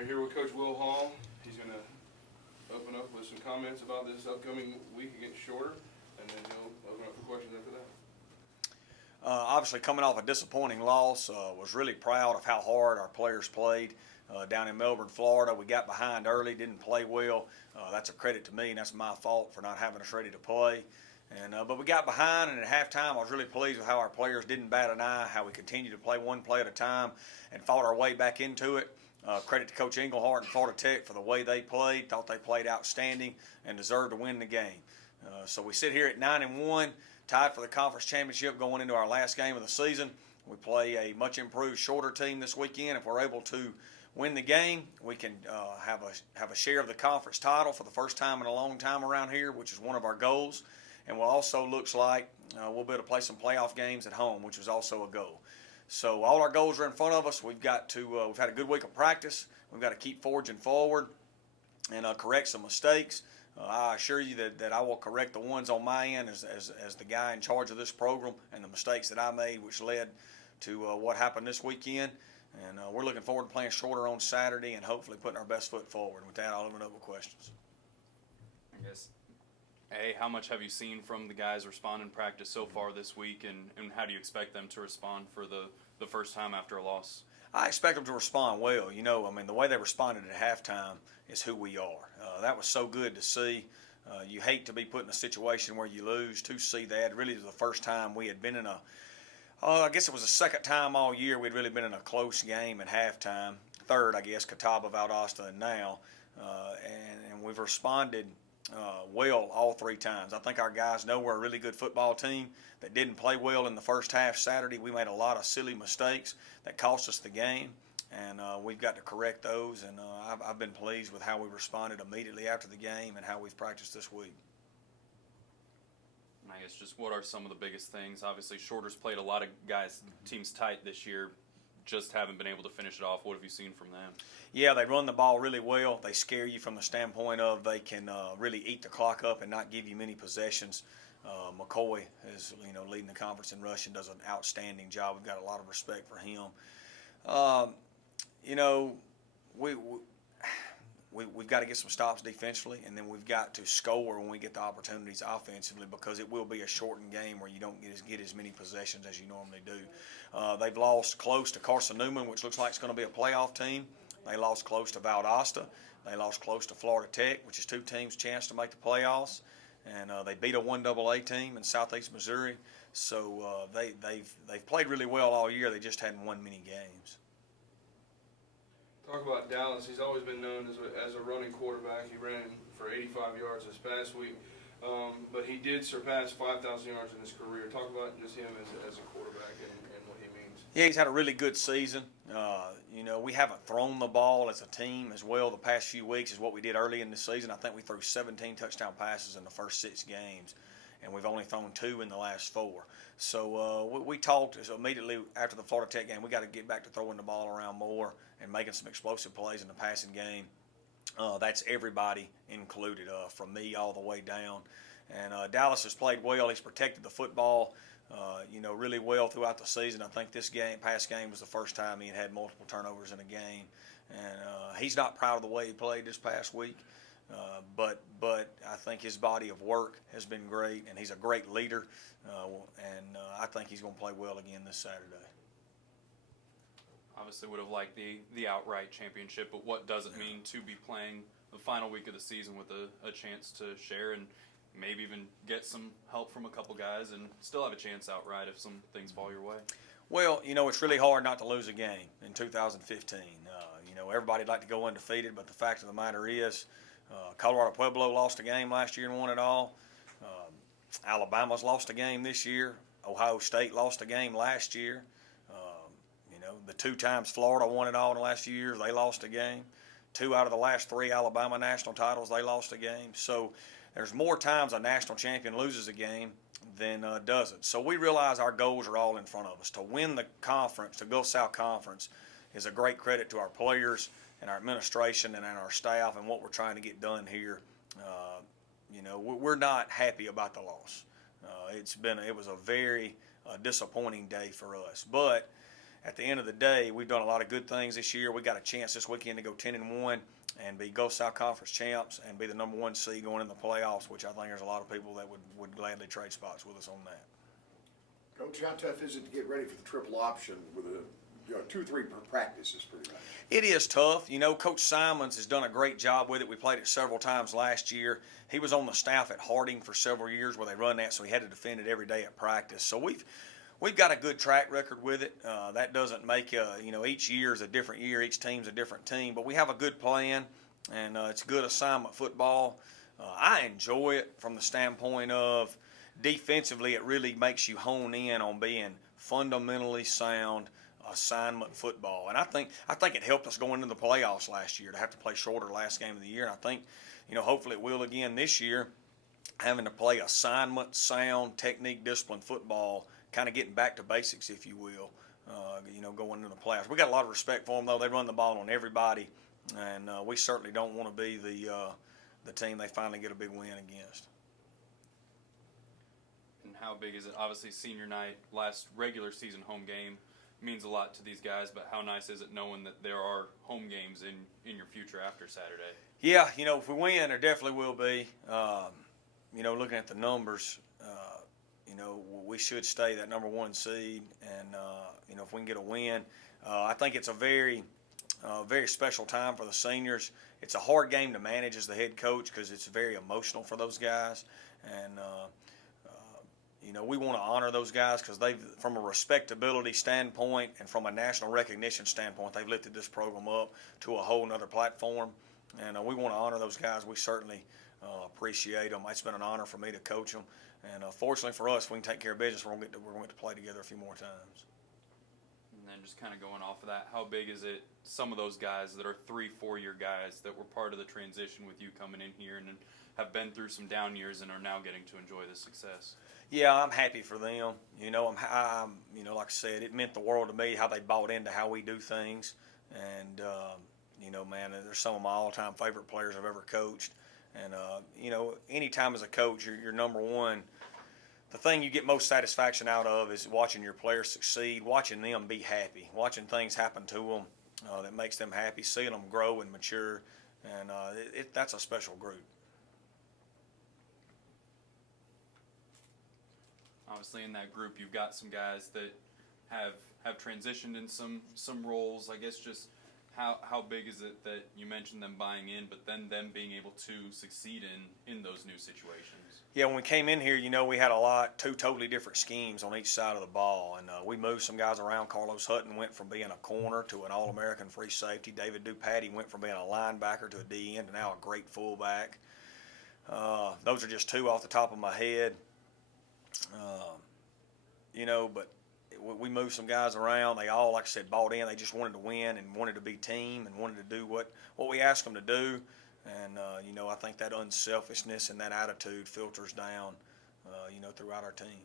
right, here with Coach Will Hall. He's going to open up with some comments about this upcoming week against Shorter, and then he'll open up for questions after that. Obviously, coming off a disappointing loss, was really proud of how hard our players played down in Melbourne, Florida. We got behind early, didn't play well. That's a credit to me, and that's my fault for not having us ready to play. But we got behind, and at halftime, I was really pleased with how our players didn't bat an eye, how we continued to play one play at a time and fought our way back into it. Credit to Coach Englehart and Florida Tech for the way they played. Thought they played outstanding and deserved to win the game. So we sit here at 9-1, tied for the conference championship going into our last game of the season. We play a much improved Shorter team this weekend. If we're able to win the game, we can have a share of the conference title for the first time in a long time around here, which is one of our goals. And what also looks like we'll be able to play some playoff games at home, which was also a goal. So all our goals are in front of us. We've got to we've had a good week of practice. We've got to keep forging forward and correct some mistakes. I assure you that I will correct the ones on my end as the guy in charge of this program and the mistakes that I made, which led to what happened this weekend. And we're looking forward to playing Shorter on Saturday and hopefully putting our best foot forward. With that, I'll open it up with questions. I guess, how much have you seen from the guys respond in practice so far this week, and how do you expect them to respond for the first time after a loss? I expect them to respond well. You know, I mean, the way they responded at halftime is who we are. That was so good to see. You hate to be put in a situation where you lose. To see that, really was the first time we had been in I guess it was the second time all year we'd really been in a close game at halftime. Third, I guess, Catawba, Valdosta, and now. And we've responded well all three times. I think our guys know we're a really good football team that didn't play well in the first half Saturday. We made a lot of silly mistakes that cost us the game, and we've got to correct those. And I've been pleased with how we responded immediately after the game and how we've practiced this week. And I guess just what are some of the biggest things? Obviously, Shorter's played a lot of teams tight this year. Just haven't been able to finish it off. What have you seen from them? Yeah, they run the ball really well. They scare you from the standpoint of they can really eat the clock up and not give you many possessions. McCoy is leading the conference in rushing, does an outstanding job. We've got a lot of respect for him. We've got to get some stops defensively, and then we've got to score when we get the opportunities offensively, because it will be a shortened game where you don't get as many possessions as you normally do. They've lost close to Carson Newman, which looks like it's going to be a playoff team. They lost close to Valdosta. They lost close to Florida Tech, which is two teams' chance to make the playoffs. And they beat a 1AA team in Southeast Missouri. So they've played really well all year. They just hadn't won many games. Talk about Dallas. He's always been known as a running quarterback. He ran for 85 yards this past week, but he did surpass 5,000 yards in his career. Talk about just him as a quarterback and what he means. Yeah, he's had a really good season. We haven't thrown the ball as a team as well the past few weeks as what we did early in the season. I think we threw 17 touchdown passes in the first 6 games, and we've only thrown 2 in the last 4. So we talked immediately after the Florida Tech game. We got to get back to throwing the ball around more and making some explosive plays in the passing game. That's everybody included, from me all the way down. And Dallas has played well. He's protected the football, really well throughout the season. I think this past game was the first time he had multiple turnovers in a game. And he's not proud of the way he played this past week. But I think his body of work has been great, and he's a great leader, and I think he's going to play well again this Saturday. Obviously would have liked the outright championship, but what does it mean to be playing the final week of the season with a chance to share and maybe even get some help from a couple guys and still have a chance outright if some things fall your way? Well, it's really hard not to lose a game in 2015. Everybody'd like to go undefeated, but the fact of the matter is Colorado Pueblo lost a game last year and won it all. Alabama's lost a game this year. Ohio State lost a game last year. The 2 times Florida won it all in the last few years, they lost a game. 2 out of the last 3 Alabama national titles, they lost a game. So there's more times a national champion loses a game than doesn't. So we realize our goals are all in front of us. To win the conference, to go South Conference, is a great credit to our players and our administration and our staff and what we're trying to get done here. We're not happy about the loss. It was a very disappointing day for us. But at the end of the day, we've done a lot of good things this year. We got a chance this weekend to go 10-1 and be Gulf South Conference champs and be the number 1 seed going in the playoffs, which I think there's a lot of people that would gladly trade spots with us on that. Coach, how tough is it to get ready for the triple option with 2 or 3 practices pretty much? It is tough. Coach Simons has done a great job with it. We played it several times last year. He was on the staff at Harding for several years where they run that, so he had to defend it every day at practice. So we've got a good track record with it. That doesn't make each year is a different year. Each team's a different team, but we have a good plan, and it's good assignment football. I enjoy it from the standpoint of defensively. It really makes you hone in on being fundamentally sound assignment football, and I think it helped us going into the playoffs last year to have to play shorter last game of the year. And I think, hopefully it will again this year, having to play assignment, sound, technique, discipline football, kind of getting back to basics, if you will. Going into the playoffs, we got a lot of respect for them though. They run the ball on everybody, and we certainly don't want to be the team they finally get a big win against. And how big is it? Obviously, senior night, last regular season home game, means a lot to these guys, but how nice is it knowing that there are home games in your future after Saturday? Yeah, if we win, there definitely will be. Looking at the numbers, we should stay that number 1 seed, and if we can get a win, I think it's a very special time for the seniors. It's a hard game to manage as the head coach because it's very emotional for those guys, and we want to honor those guys because they've, from a respectability standpoint and from a national recognition standpoint, they've lifted this program up to a whole nother platform, and we want to honor those guys. We certainly appreciate them. It's been an honor for me to coach them, and fortunately for us, we can take care of business. We're going to get to play together a few more times. And then just kind of going off of that, how big is it, some of those guys that are 3-4 year guys that were part of the transition with you coming in here and have been through some down years and are now getting to enjoy the success? Yeah, I'm happy for them. I'm like I said, it meant the world to me how they bought into how we do things. And, man, they're some of my all-time favorite players I've ever coached. And, anytime as a coach, you're number one. The thing you get most satisfaction out of is watching your players succeed, watching them be happy, watching things happen to them that makes them happy, seeing them grow and mature. And that's a special group. Obviously, in that group, you've got some guys that have transitioned in some roles. I guess just how big is it that you mentioned them buying in, but then them being able to succeed in those new situations? Yeah, when we came in here, we had two totally different schemes on each side of the ball, and we moved some guys around. Carlos Hutton went from being a corner to an All-American free safety. David Dupatti went from being a linebacker to a D end to now a great fullback. Those are just two off the top of my head. But we moved some guys around. They all, like I said, bought in. They just wanted to win and wanted to be team and wanted to do what we asked them to do. And, I think that unselfishness and that attitude filters down, throughout our team.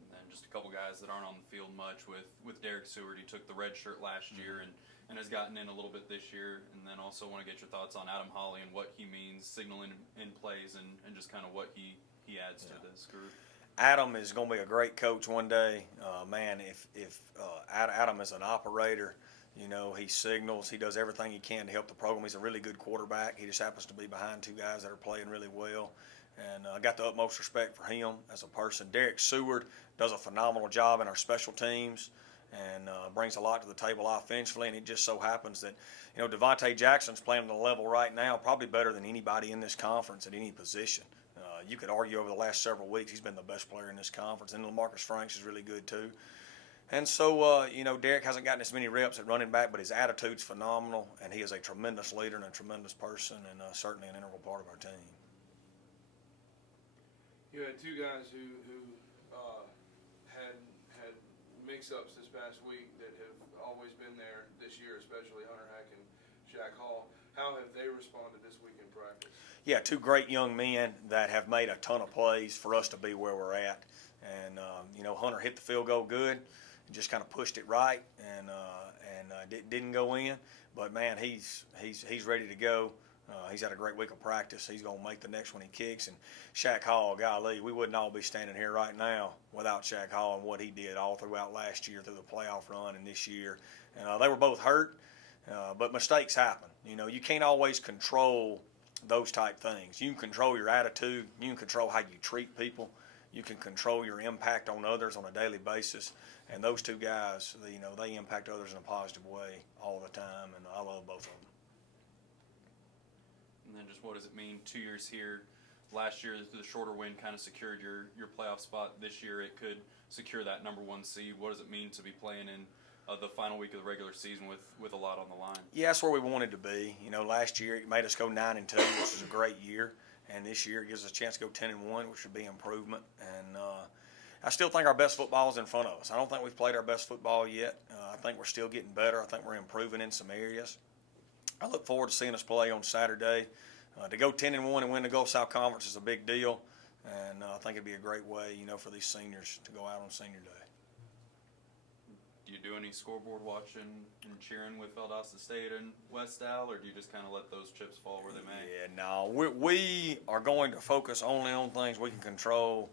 And then just a couple guys that aren't on the field much with Derek Seward. He took the red shirt last year and has gotten in a little bit this year. And then also want to get your thoughts on Adam Holly and what he means signaling in plays and just kind of what he adds to this group. Adam is going to be a great coach one day. Man, if Adam is an operator, he signals, he does everything he can to help the program. He's a really good quarterback. He just happens to be behind two guys that are playing really well. And I got the utmost respect for him as a person. Derek Seward does a phenomenal job in our special teams and brings a lot to the table offensively. And it just so happens that, Devontae Jackson's playing at a level right now probably better than anybody in this conference at any position. You could argue over the last several weeks he's been the best player in this conference. And LaMarcus Franks is really good too. And so, Derek hasn't gotten as many reps at running back, but his attitude's phenomenal, and he is a tremendous leader and a tremendous person and certainly an integral part of our team. You had two guys who had mix-ups this past week that have always been there this year, especially Hunter Hack and Shaq Hall. How have they responded this week in practice? Yeah, two great young men that have made a ton of plays for us to be where we're at. And, Hunter hit the field goal good, just kind of pushed it right, and didn't go in. But, man, he's ready to go. He's had a great week of practice. He's going to make the next one he kicks. And Shaq Hall, golly, we wouldn't all be standing here right now without Shaq Hall and what he did all throughout last year through the playoff run and this year. And they were both hurt, but mistakes happen. You know, you can't always control those type things. You can control your attitude. You can control how you treat people. You can control your impact on others on a daily basis. And those two guys, you know, they impact others in a positive way all the time, and I love both of them. And then just what does it mean? 2 years here. Last year, the shorter win kind of secured your playoff spot. This year, it could secure that number 1 seed. What does it mean to be playing in the final week of the regular season with a lot on the line? Yeah, that's where we wanted to be. You know, last year it made us go 9-2, which was a great year, and this year it gives us a chance to go 10-1, which would be improvement. And I still think our best football is in front of us. I don't think we've played our best football yet. I think we're still getting better. I think we're improving in some areas. I look forward to seeing us play on Saturday. To go 10-1 and win the Gulf South Conference is a big deal, and I think it'd be a great way, you know, for these seniors to go out on Senior Day. Do you do any scoreboard watching and cheering with Valdosta State and West Al, or do you just kind of let those chips fall where they may? Yeah, no, we are going to focus only on things we can control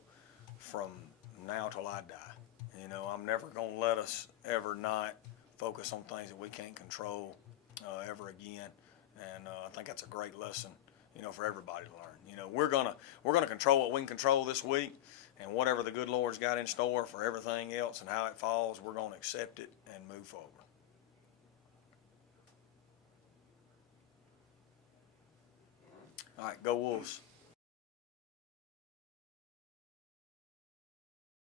from now till I die. You know, I'm never going to let us ever not focus on things that we can't control ever again, and I think that's a great lesson, you know, for everybody to learn. You know, we're gonna control what we can control this week, and whatever the good Lord's got in store for everything else and how it falls, we're going to accept it and move forward. All right, go Wolves.